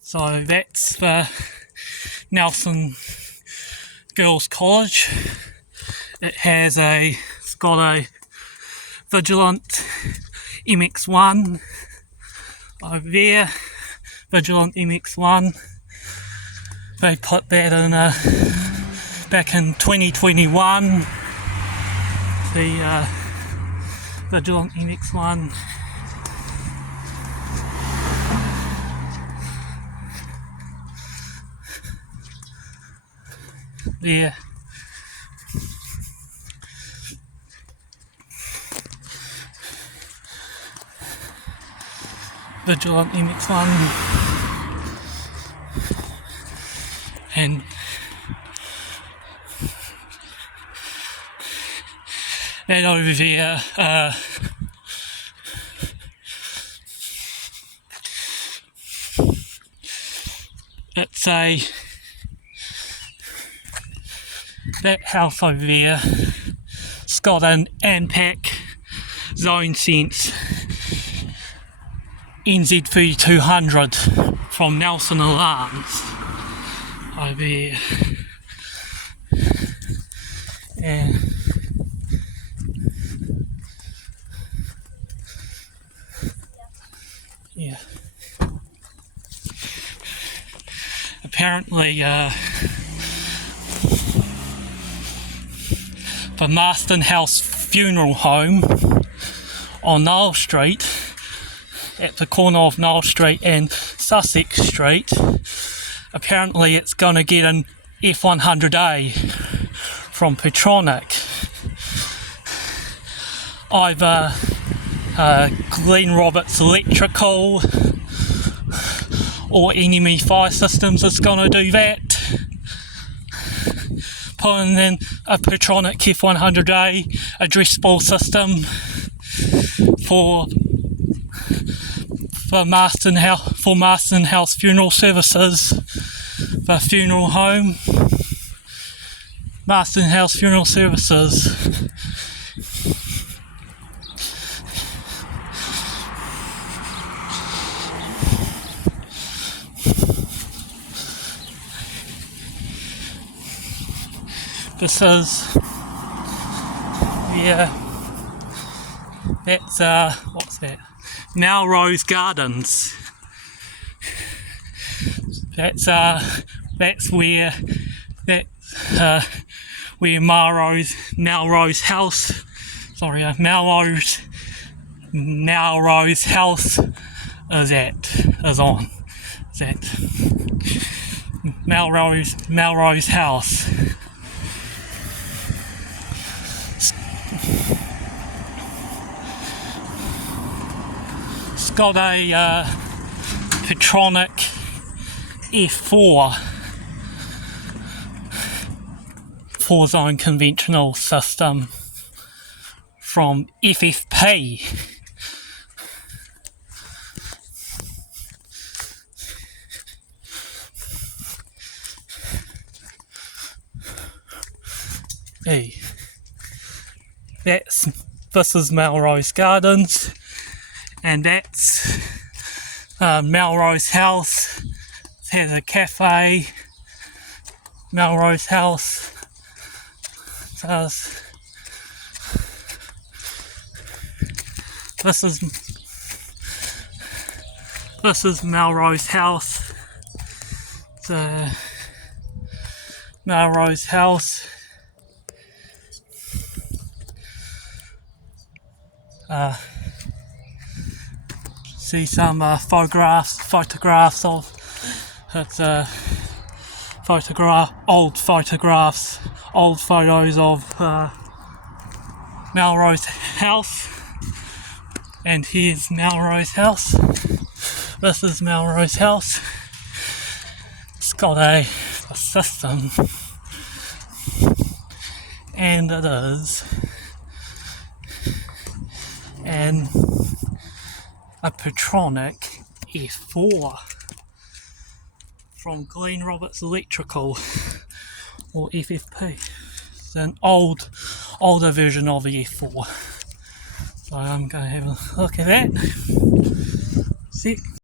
So that's the Nelson Girls College. It's got a Vigilant MX1 over there, Vigilant MX1. They put that in back in 2021, the Vigilant MX1. There. Vigilant MX1, and that over there that house over there, it's got an ANPAC Zone Sense NZ3200 from Nelson Alarms over there. And yeah, apparently the Marston House Funeral Home on Niall Street, at the corner of Niall Street and Sussex Street, apparently it's going to get an F100A from Petronic. Either Glenn Roberts Electrical or Enemy Fire Systems is going to do that, putting in a Petronic F100A addressable system for Marston House Funeral Services, the funeral home, Marston House Funeral Services. This is, yeah, that's what's that? Melrose Gardens. That's where Melrose House. Sorry, Melrose House is on. Is that Melrose House? It's got a Petronic F4 4-zone conventional system from FFP. Hey, this is Melrose Gardens, and that's Melrose House. It has a cafe. Melrose House does. This is Melrose House. The Melrose House. See some photographs of it's old photos of Melrose House. And here's Melrose House. This is Melrose House. It's got a system, and it is a Petronic F4 from Glenn Roberts Electrical, or FFP. It's an older version of the F4. So I'm going to have a look at that. See.